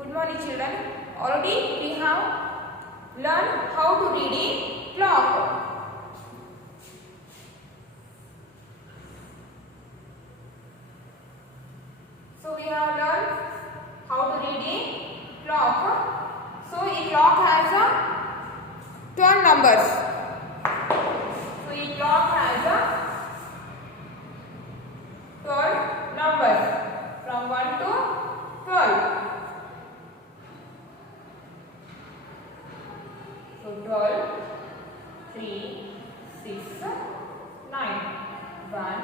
Good morning, children. Already we have learned how to read a clock. So we have learned how to read a clock. So a clock has a 12 numbers. So a clock has a 12 numbers from 1 to 12. So 12, 3, 6, 9, 1,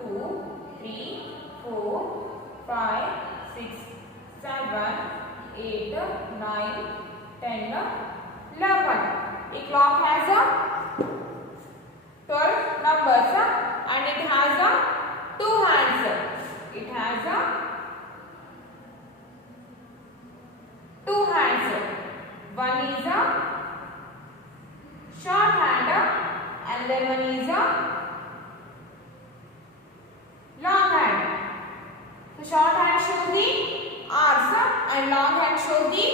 2, 3, 4, 5, 6, 7, 8, 9, 10, 11. A clock has a 12 numbers and it has a 2 hands. It has a 2 hands. One is a short hand and then one is a long hand. So short hand shows the hours and long hand shows the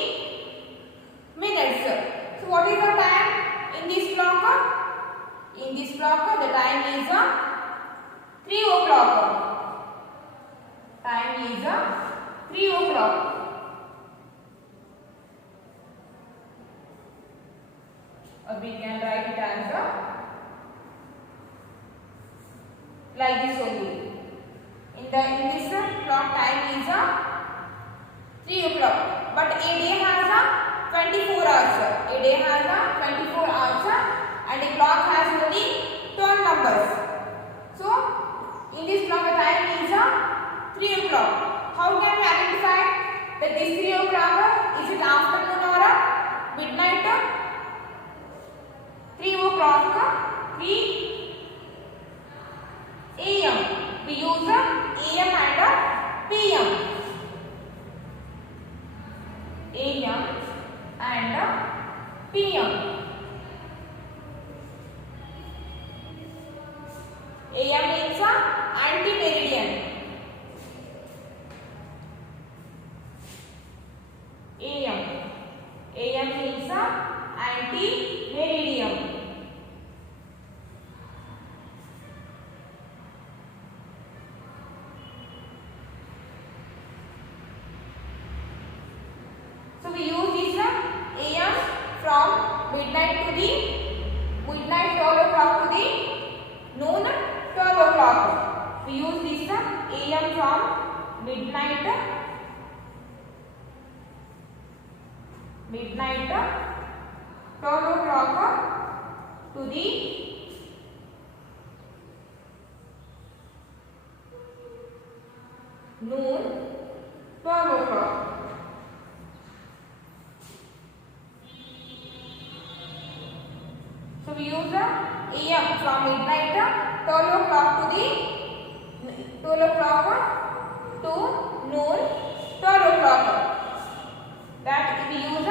minutes. So what is the time in this clock? In this clock the time is 3 o'clock. Time is 3 o'clock. Or we can write it as like this only. In this clock time is 3 o'clock. But a day has 24 hours. A day has 24 hours and a clock has only 12 numbers. So in this clock the time is 3 o'clock. How can we identify that this 3 o'clock is it afternoon or midnight? 3 o'clock, 3 a.m. We use a.m. and p.m. a.m. and p.m. a.m. means anti-meridian. a.m. means anti-meridian. So we use this AM from midnight to the midnight 12 o'clock to the noon 12 o'clock. We use this AM from midnight 12 o'clock to the noon 12 o'clock. So we use AM from midnight 12 o'clock to the 12 o'clock to noon 12 o'clock. That we use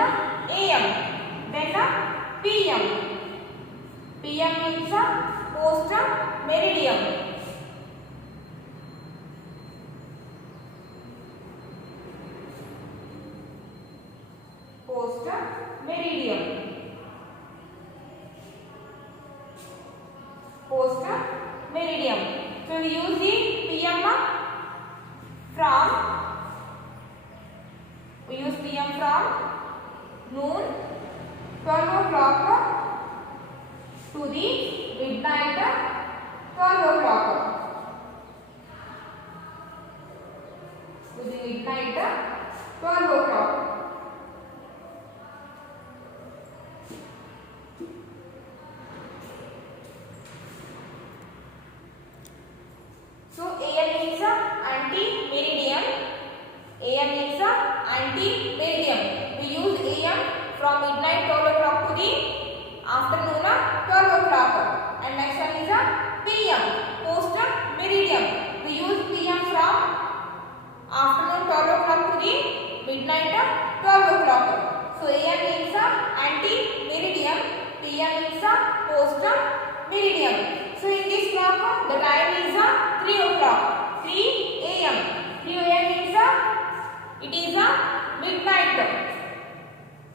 AM. Then PM. PM means post meridian. Post meridian. Post meridian. So we use the PM from noon 12 o'clock to the midnight 12 o'clock. To the midnight 12 o'clock. So AM means anti-meridian. AM means anti-meridian. We use AM from midnight 12 o'clock to the afternoon 12 o'clock. And next one is PM, post meridian. We use PM from afternoon 12 o'clock to the midnight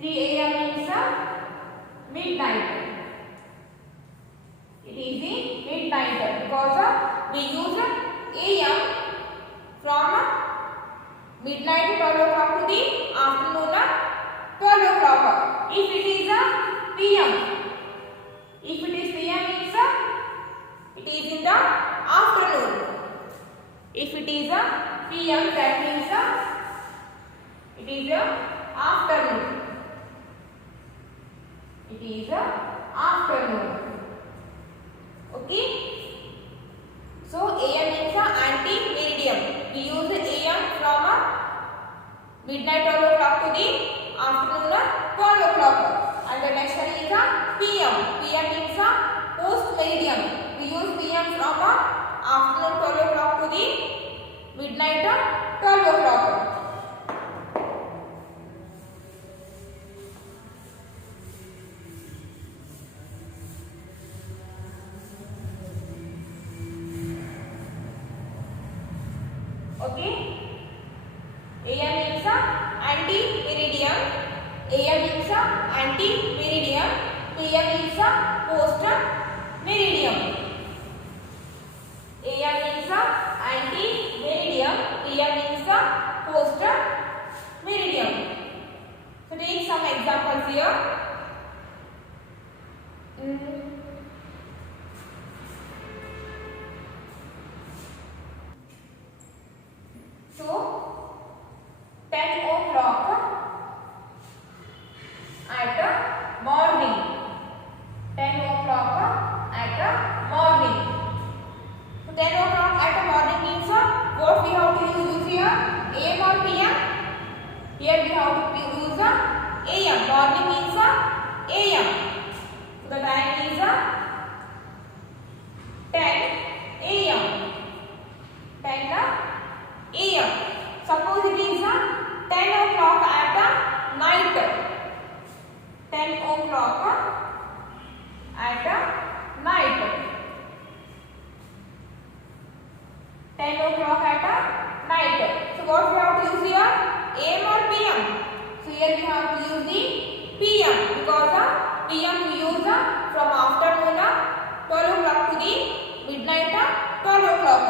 3 a.m. means midnight. It is the midnight because we use a.m. from midnight 12 o'clock to the afternoon 12 o'clock. If it is p.m. If it is p.m. means it is in the afternoon. If it is p.m. that means it is afternoon. It is afternoon. Okay. So a.m. means ante-meridian. We use a.m. from midnight 12 o'clock to the afternoon 12 o'clock. And the next one is p.m. p.m. means post-meridian. We use p.m. from afternoon 12 o'clock to the midnight 12 o'clock. Okay. a.m. means ante-meridian. a.m. means ante-meridian. p.m. means post-meridian. a.m. means ante-meridian. p.m. means post-meridian. So take some examples here. So 10 o'clock at morning. 10 o'clock at morning. So 10 o'clock at morning means what we have to use here? AM or PM? Here we have to use AM. Morning means AM. So the time is 10 AM. 10 AM. Suppose it is 10 o'clock at night. 10 o'clock at night. 10 o'clock at night. So what we have to use here? AM or PM? So here we have to use the PM because PM we use from afternoon 12 o'clock to the midnight 12 o'clock.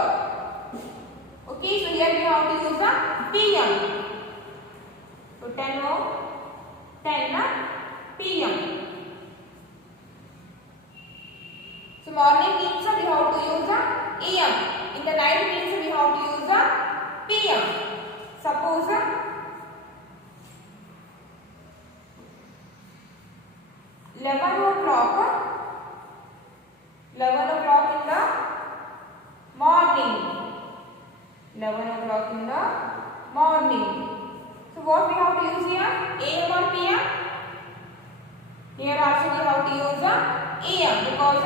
Okay, so here we have to use PM. So 10 PM. So morning means we have to use AM. In the night means we have to use PM. Suppose 11 o'clock. 11 o'clock in the morning. 11 o'clock in the morning. So what we have to use here? AM or PM? Here also we have to use AM because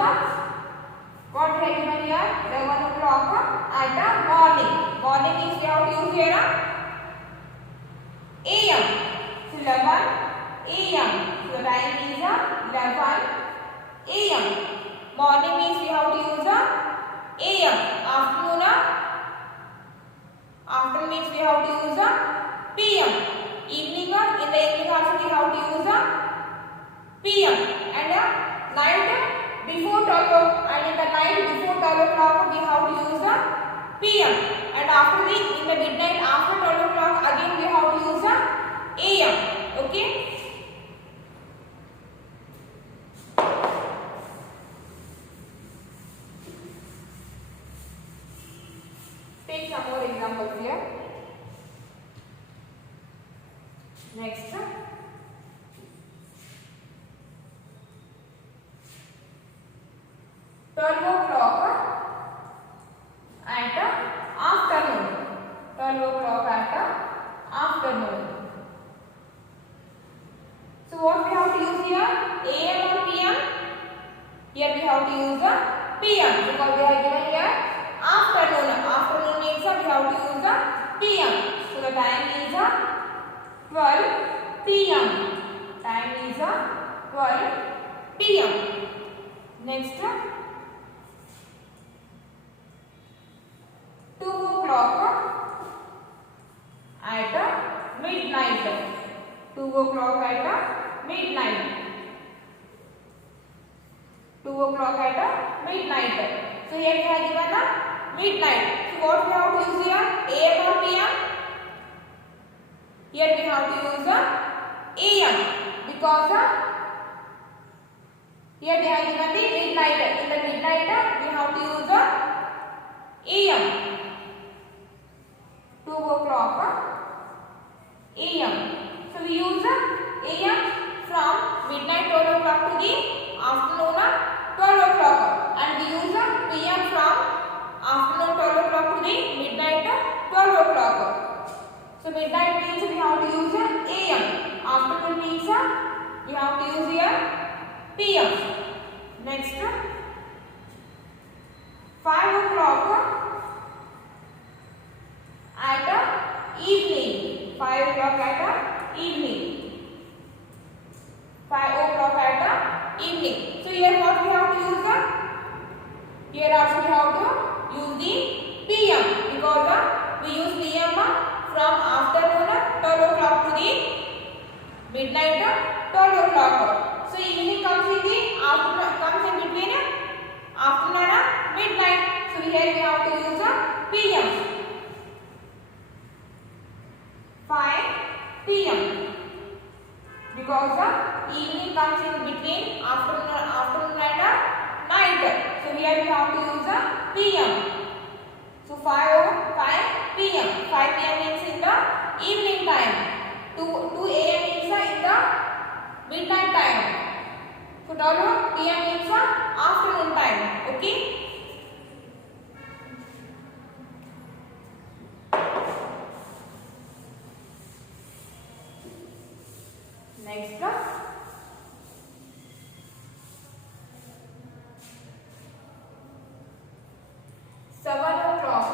what we have given here? 11 o'clock at the morning. Morning means we have to use here AM. So 11 AM. So the time is 11 AM. Morning means we have to use AM. Afternoon means we have to use PM. Evening, in the evening also we have to use PM. And night before 12 and in the night before 12 o'clock we have to use PM. And after in the midnight after 12 o'clock again we have to use AM. Okay. Take some more examples here. Next. 12 o'clock at afternoon. 12 o'clock at afternoon. So what we have to use here? AM or PM? Here we have to use PM because we are given here afternoon. Afternoon means we have to use PM. So the time is 12 PM. Time is 12 PM. Next. 2 o'clock at midnight. 2 o'clock at midnight. 2 o'clock at midnight. So here we have given midnight. So what we have to use here? AM or PM? Here we have to use AM because here we have given the midnight. In the midnight we have to use AM. 2 o'clock AM. So we use AM from midnight 12 o'clock to the afternoon 12 o'clock, and we use PM from afternoon 12 o'clock to the midnight 12 o'clock. So midnight means we have to use AM. Afternoon means we have to use here PM. Next 5 o'clock at evening. 5 o'clock at evening. 5 o'clock at evening. So here what we have to use? Here also we have to use the PM because we use PM from afternoon 12 o'clock to the midnight 12 o'clock. So evening comes in the afternoon, comes in between afternoon and midnight. So here we have to use PM. 5 PM because evening comes in between afternoon and night. So here we have to use PM. So 5 PM. 5 PM means in the evening time. 2 AM means in the midnight time. So 12 PM means afternoon time. Okay. Next 7 o'clock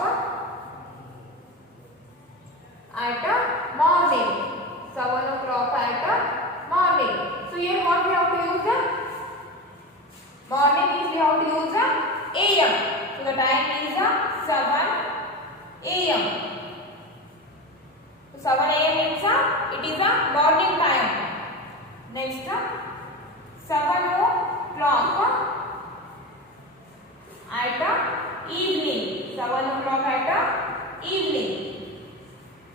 at morning. 7 o'clock at morning. So here what we have to use? Morning means we have to use AM. So the time is 7 AM. So 7 AM means it is a morning time. Next 7 o'clock at evening. 7 o'clock at evening.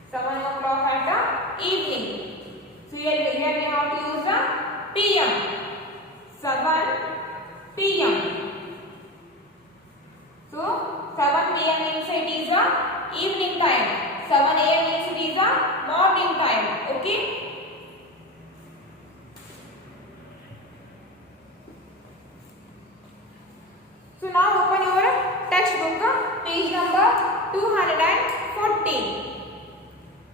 7 o'clock at evening. So here we have to use PM. 7 PM. So 7 PM means it is evening time. 7 AM means it is morning time. Okay. So now open your textbook, page number 214.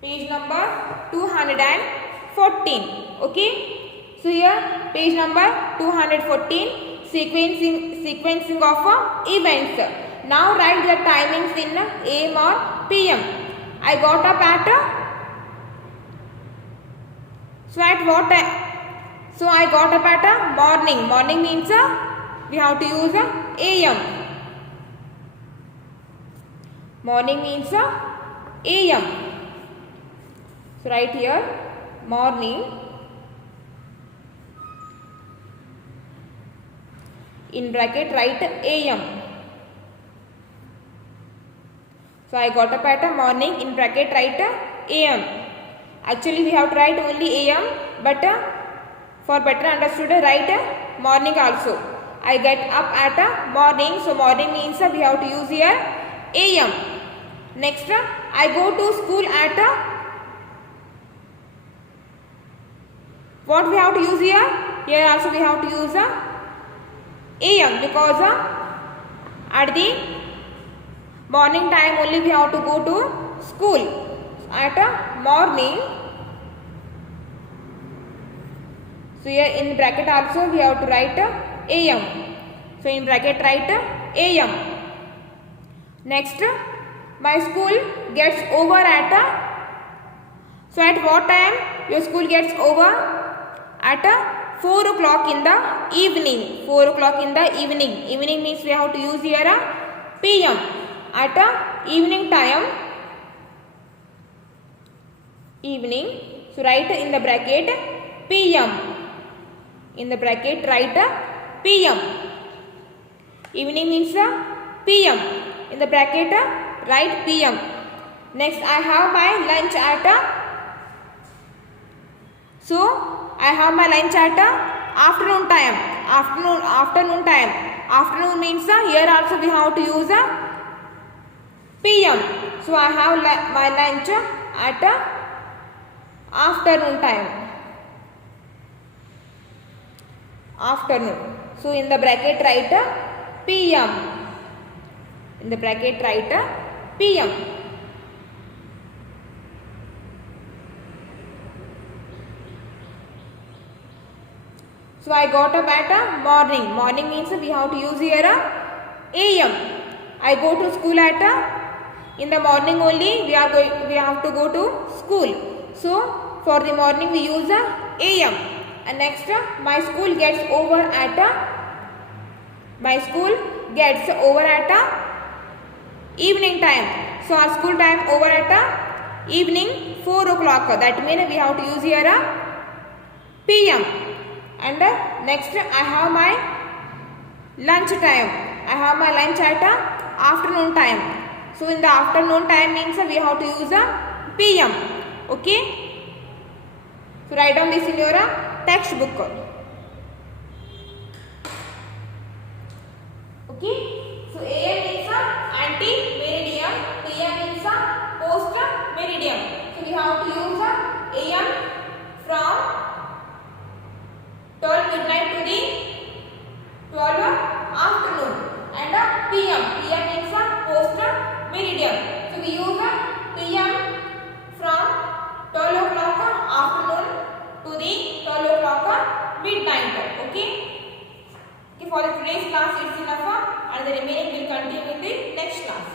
Page number 214. Okay. So here page number 214, sequencing of events. Now write the timings in AM or PM. I got up at what time? So I got up at morning. Morning means we have to use AM. Morning means AM. So write here morning. In bracket write AM. So I got up at morning, in bracket write AM. Actually we have to write only AM, but for better understood write morning also. I get up at morning, so morning means we have to use here AM. Next I go to school at what we have to use here? Here also we have to use AM because at the morning time only we have to go to school. At morning, so here in bracket also we have to write AM. So in bracket write AM. Next, my school gets over at so at what time your school gets over? At 4 o'clock in the evening. 4 o'clock in the evening. Evening means we have to use here PM. At evening time, evening So write in the bracket PM. In the bracket write PM. Evening means PM. In the bracket write PM. Next I have my lunch at so I have my lunch at afternoon time. Afternoon time. Afternoon means here also we have to use PM. So I have my lunch at afternoon time. Afternoon. So in the bracket write PM. In the bracket write PM. So I got up at morning. Morning means we have to use here AM. I go to school at in the morning only. We have to go to school. So for the morning we use AM. And next my school gets over at evening time. So our school time over at evening 4 o'clock. That means we have to use here PM. And next I have my lunch time. I have my lunch at afternoon time. So in the afternoon time means we have to use PM. Okay. So write down this in your textbook. Okay. So AM means ante-meridiem. PM means post-meridiem. So we have to use AM from 12 midnight to the 12 afternoon, and PM means post-meridiem. So we use PM from 12 o'clock afternoon to the 12 o'clock midnight. Okay. For the today's class it's enough, and the remaining will continue in the next class.